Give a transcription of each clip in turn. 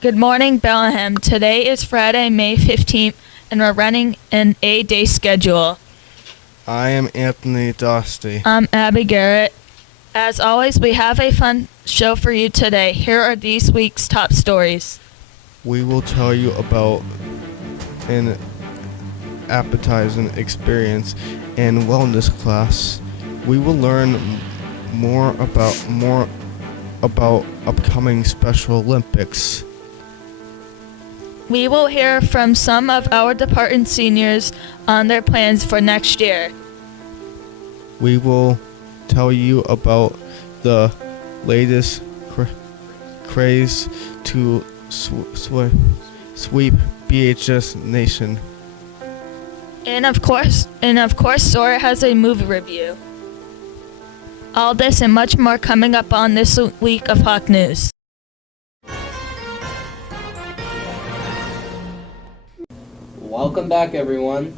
Good morning, Bellingham. Today is Friday, May 15th, and we're running an 8-day schedule. I am Anthony Dosty. I'm Abby Garrett. As always, we have a fun show for you today. Here are these week's top stories. We will tell you about an appetizing experience and wellness class. We will learn more about upcoming Special Olympics. We will hear from some of our department seniors on their plans for next year. We will tell you about the latest craze to sweep BHS Nation. And of course, Sora has a movie review. All this and much more coming up on this week of Hawk News. Welcome back, everyone.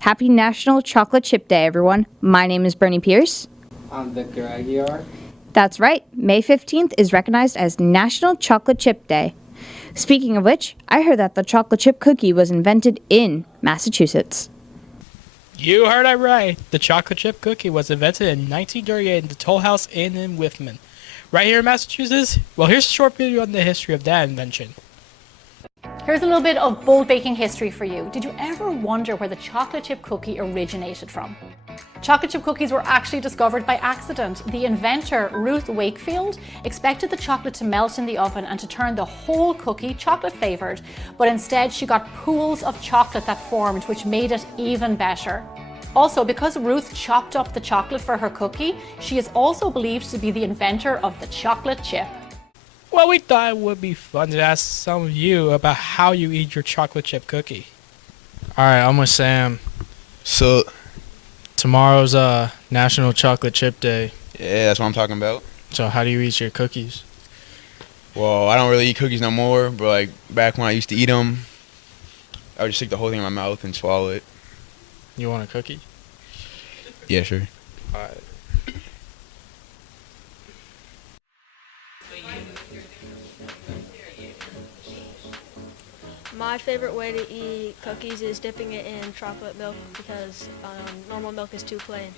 Happy National Chocolate Chip Day, everyone. My name is Bernie Pierce. I'm Victor Aguiar. That's right, May 15th is recognized as National Chocolate Chip Day. Speaking of which, I heard that the chocolate chip cookie was invented in Massachusetts. You heard it right. The chocolate chip cookie was invented in 1938 in the Toll House Inn in Whitman. Right here in Massachusetts? Well, here's a short video on the history of that invention. Here's a little bit of bold baking history for you. Did you ever wonder where the chocolate chip cookie originated from? Chocolate chip cookies were actually discovered by accident. The inventor, Ruth Wakefield, expected the chocolate to melt in the oven and to turn the whole cookie chocolate flavored, but instead she got pools of chocolate that formed, which made it even better. Also, because Ruth chopped up the chocolate for her cookie, she is also believed to be the inventor of the chocolate chip. Well, we thought it would be fun to ask some of you about how you eat your chocolate chip cookie. Alright, I'm with Sam. So, Tomorrow's National Chocolate Chip Day. yeah, that's what I'm talking about. So how do you eat your cookies? Well, I don't really eat cookies no more, but like back when I used to eat them, I would just stick the whole thing in my mouth and swallow it. You want a cookie? Yeah, sure. Alright. My favorite way to eat cookies is dipping it in chocolate milk because normal milk is too plain.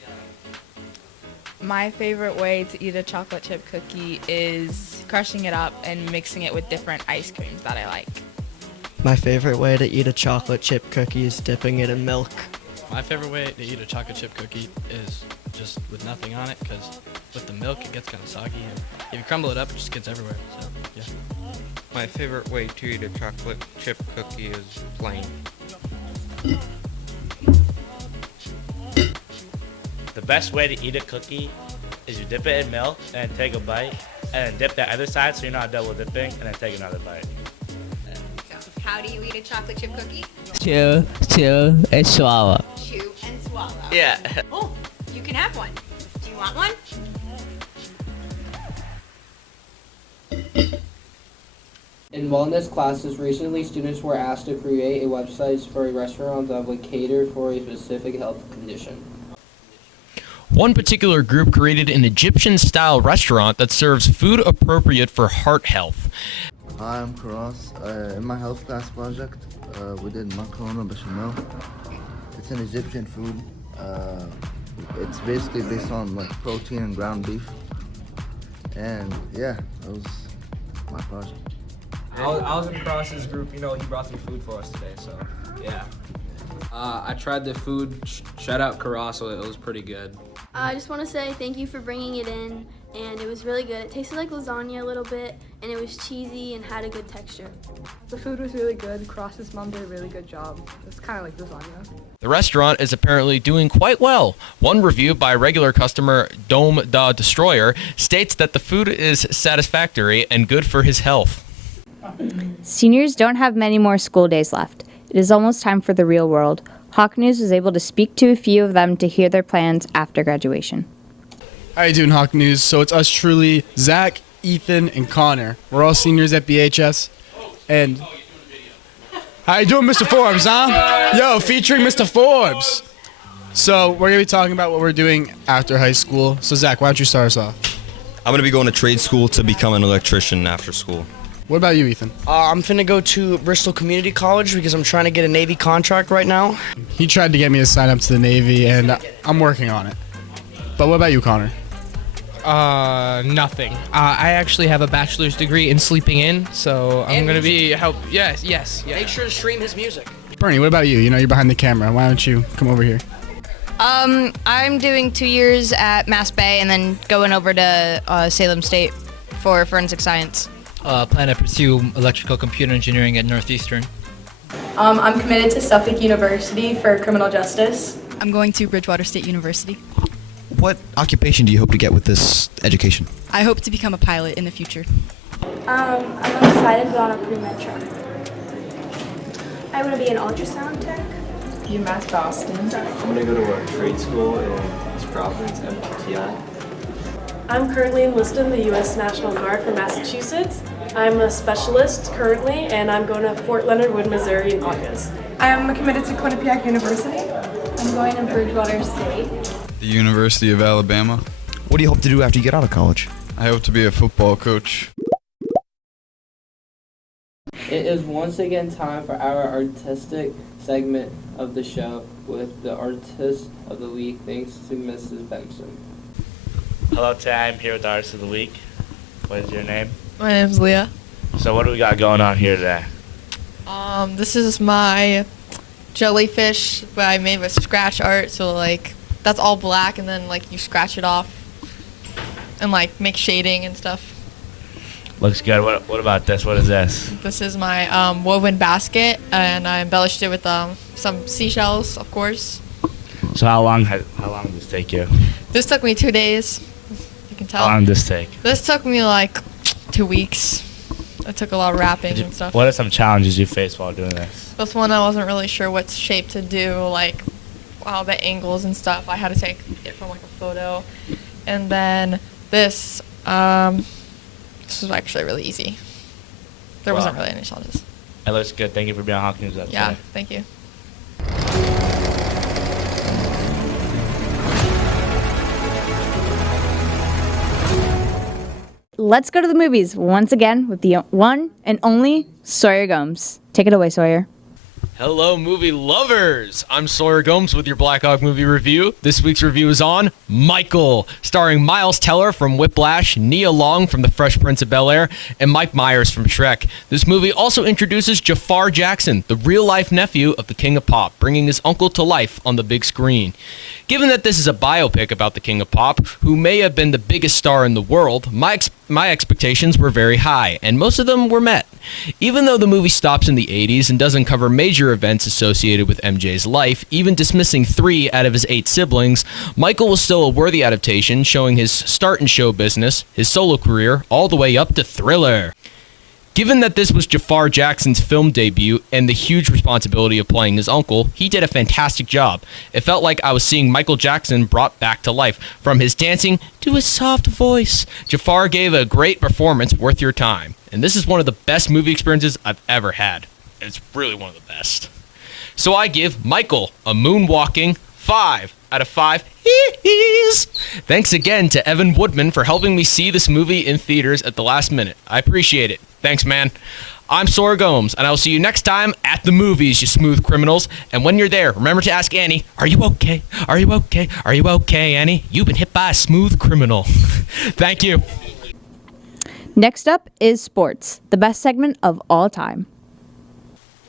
My favorite way to eat a chocolate chip cookie is crushing it up and mixing it with different ice creams that I like. My favorite way to eat a chocolate chip cookie is dipping it in milk. My favorite way to eat a chocolate chip cookie is just with nothing on it, because with the milk it gets kind of soggy, and if you crumble it up it just gets everywhere, so yeah. My favorite way to eat a chocolate chip cookie is plain. The best way to eat a cookie is you dip it in milk and then take a bite, and then dip the other side so you're not double dipping, and then take another bite. How do you eat a chocolate chip cookie? Chew, and swallow. Chew and swallow. Yeah. Oh, you can have one. Do you want one? In wellness classes, recently students were asked to create a website for a restaurant that would cater for a specific health condition. One particular group created an Egyptian-style restaurant that serves food appropriate for heart health. Hi, I'm Karas. In my health class project, we did macaroni bechamel. It's an Egyptian food. It's basically based on like protein and ground beef. And yeah, that was my project. I was in Karas' group. You know, he brought some food for us today, so yeah. I tried the food. Shout out Karas, it was pretty good. I just want to say thank you for bringing it in, and it was really good. It tasted like lasagna a little bit, and it was cheesy and had a good texture. The food was really good. Karas' mom did a really good job. It's kind of like lasagna. The restaurant is apparently doing quite well. One review by regular customer Dome the Destroyer states that the food is satisfactory and good for his health. Seniors don't have many more school days left. It is almost time for the real world. Hawk News was able to speak to a few of them to hear their plans after graduation. How you doing, Hawk News? So it's us truly, Zach, Ethan, and Connor. We're all seniors at BHS. And how you doing, Mr. Forbes, huh? Yo, featuring Mr. Forbes. So we're going to be talking about what we're doing after high school. So Zach, why don't you start us off? I'm going to be going to trade school to become an electrician after school. What about you, Ethan? I'm finna go to Bristol Community College because I'm trying to get a Navy contract right now. He tried to get me to sign up to the Navy, and I'm working on it. But what about you, Connor? Nothing. I actually have a bachelor's degree in sleeping in, so I'm gonna be help. Yes. Make sure to stream his music. Bernie, what about you? You know, you're behind the camera. Why don't you come over here? I'm doing 2 years at Mass Bay and then going over to Salem State for forensic science. Plan to pursue electrical computer engineering at Northeastern. I'm committed to Suffolk University for criminal justice. I'm going to Bridgewater State University. What occupation do you hope to get with this education? I hope to become a pilot in the future. I'm excited to go on a pre-med track. I want to be an ultrasound tech. UMass Boston. I'm going to go to a trade school in East Providence, MTI. I'm currently enlisted in the U.S. National Guard for Massachusetts. I'm a specialist currently, and I'm going to Fort Leonard Wood, Missouri in August. I'm committed to Quinnipiac University. I'm going to Bridgewater State. The University of Alabama. What do you hope to do after you get out of college? I hope to be a football coach. It is once again time for our artistic segment of the show with the Artist of the Week, thanks to Mrs. Benson. Hello, today I'm here with the Artist of the Week. What is your name? My name's Leah. So what do we got going on here today? This is my jellyfish that I made with scratch art. So like that's all black, and then like you scratch it off and like make shading and stuff. Looks good. What about this? What is this? This is my woven basket, and I embellished it with some seashells, of course. So how long did this take you? This took me 2 days. You can tell. How long did this take? This took me like 2 weeks. It took a lot of wrapping and stuff. What are some challenges you faced while doing this? This one I wasn't really sure what shape to do, like all the angles and stuff. I had to take it from like a photo. And then this was actually really easy. There wasn't really any challenges. It looks good. Thank you for being on Hawk News. Yeah, thank you. Let's go to the movies once again with the one and only Sawyer Gomes. Take it away, Sawyer. Hello, movie lovers! I'm Sawyer Gomes with your Black Hawk movie review. This week's review is on Michael, starring Miles Teller from Whiplash, Nia Long from The Fresh Prince of Bel-Air, and Mike Myers from Shrek. This movie also introduces Jafar Jackson, the real-life nephew of the King of Pop, bringing his uncle to life on the big screen. Given that this is a biopic about the King of Pop, who may have been the biggest star in the world, my expectations were very high, and most of them were met. Even though the movie stops in the 80s and doesn't cover major events associated with MJ's life, even dismissing 3 out of his 8 siblings, Michael was still a worthy adaptation, showing his start in show business, his solo career, all the way up to Thriller. Given that this was Jafar Jackson's film debut and the huge responsibility of playing his uncle, he did a fantastic job. It felt like I was seeing Michael Jackson brought back to life. From his dancing to his soft voice, Jafar gave a great performance worth your time. And this is one of the best movie experiences I've ever had. And it's really one of the best. So I give Michael a moonwalking 5 out of 5 hee-hees. Thanks again to Evan Woodman for helping me see this movie in theaters at the last minute. I appreciate it. Thanks, man. I'm Sawyer Gomes, and I'll see you next time at the movies, you smooth criminals. And when you're there, remember to ask Annie, are you okay? Are you okay? Are you okay, Annie? You've been hit by a smooth criminal. Thank you. Next up is sports, the best segment of all time.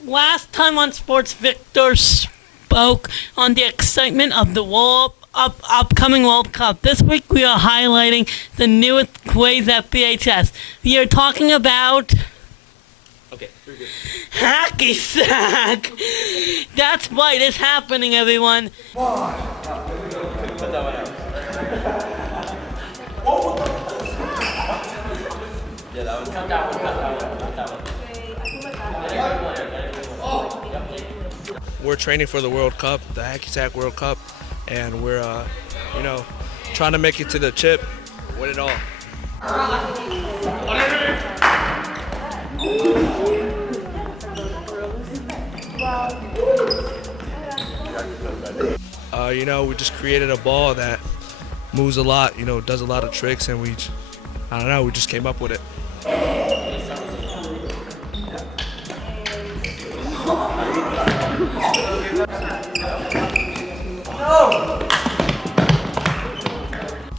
Last time on Sports, Victor spoke on the excitement of the upcoming World Cup. This week we are highlighting the newest quiz at BHS. We are talking about hacky sack. That's right, it's happening, everyone. We're training for the World Cup, the Hacky Sack World Cup, and we're, trying to make it to the chip, win it all. We just created a ball that moves a lot, does a lot of tricks, and we just came up with it.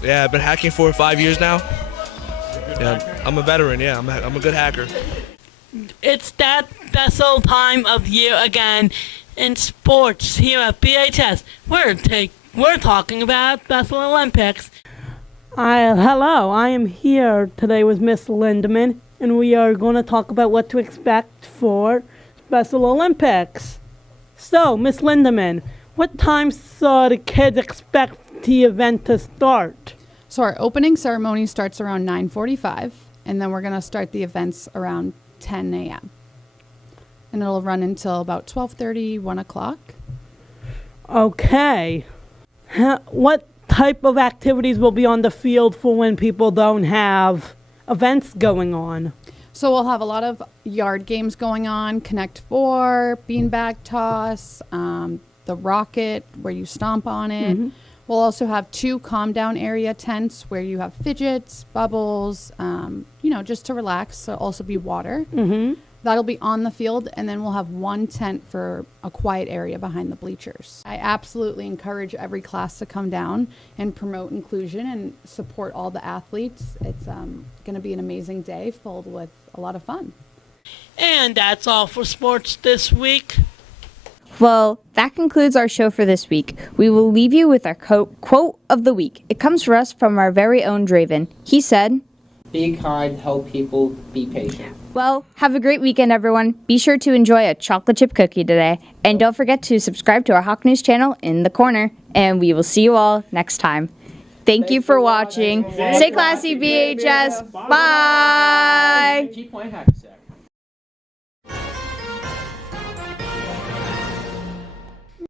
Yeah, I've been hacking for 5 years now. Yeah, I'm a veteran. Yeah, I'm a good hacker. It's that special time of year again in sports here at BHS. We're talking about Special Olympics. Hello, I am here today with Miss Lindemann, and we are going to talk about what to expect for Special Olympics. So, Miss Lindemann, what time do the kids expect the event to start? So our opening ceremony starts around 9:45, and then we're going to start the events around 10 a.m. And it'll run until about 12:30, 1 o'clock. Okay. What type of activities will be on the field for when people don't have events going on? So we'll have a lot of yard games going on, Connect 4, beanbag toss, the rocket where you stomp on it. Mhm. We'll also have 2 calm down area tents where you have fidgets, bubbles, just to relax. There'll also be water. Mm-hmm. That'll be on the field, and then we'll have 1 tent for a quiet area behind the bleachers. I absolutely encourage every class to come down and promote inclusion and support all the athletes. It's going to be an amazing day filled with a lot of fun. And that's all for sports this week. Well, that concludes our show for this week. We will leave you with our quote of the week. It comes for us from our very own Draven. He said, Be kind, help people, be patient. well, have a great weekend, everyone. Be sure to enjoy a chocolate chip cookie today. And don't forget to subscribe to our Hawk News channel in the corner. And we will see you all next time. Thank you for watching. Stay classy, BHS. Bye. Keep playing hack a sack.